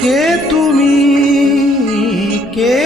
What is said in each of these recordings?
কে তুমি? কে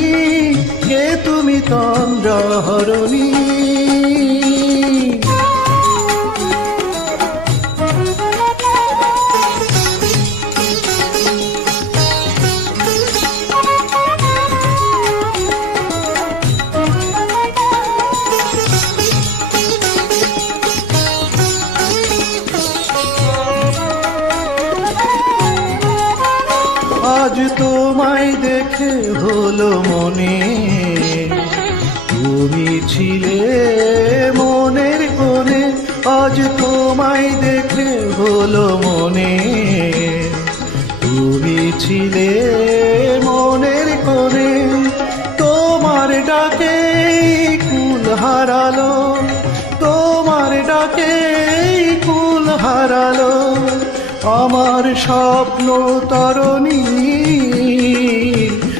কে তুমি তন্দ্রা হরণী? আজ তোমায় দেখে হলো মনে। তুমি ছিলে মনের কোণে, আজ তোমায় দেখে হলো মনে। তুমি ছিলে মনের কোণে, তোমার ডাকে কুল হারালো। তোমার ডাকে কুল হারালো। আমার স্বপ্ন তরণী,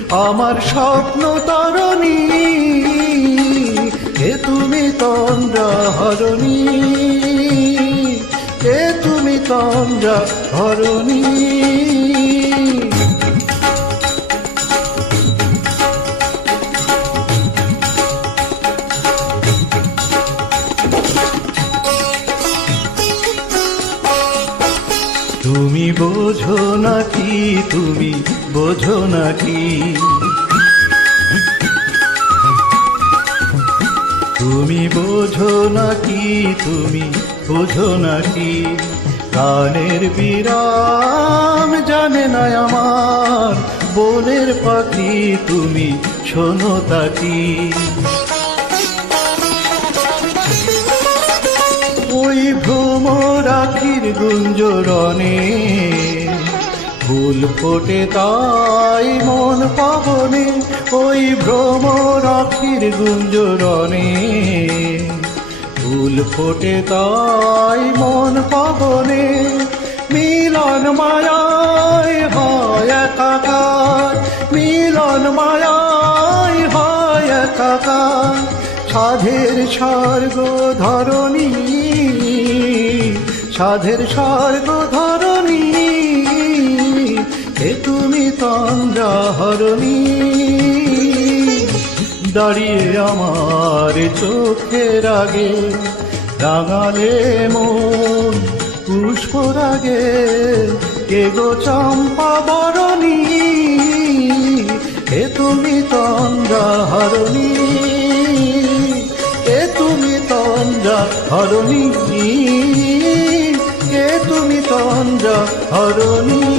আমার স্বপ্ন তরণী। তন্দ্রা হরণী কে তুমি তন্দ্রা হরণী তুমি বোঝো নাকি তুমি বোঝো নাকি? বোঝো নাকি তুমি? বোঝো নাকি? গানের বিরাম জানে না আমার। বনের পাখি তুমি, শোনো তাকি। ওই ভ্রম রাখির গুঞ্জরণে ফুল ফোটে তাই মন পাবনে। ওই ভ্রম রাখির গুঞ্জরণে ফুল ফোটে তাই মন পাবনে, মিলন মায়ায় হয় কাকার মিলন মায়ায় হয় কাকার সাধের স্বর্গ ধরণী, সাধের স্বর্গ ধরণী। দাঁড়িয়ে আমার চোখের আগে, রাঙালে মন পুষ্পরাগে কে গো চম্পা বরণী? এ তুমি তন্দ্রা হরণী? এ তুমি তন্দ্রা হরণী? এ তুমি তন্দ্রা হরণী?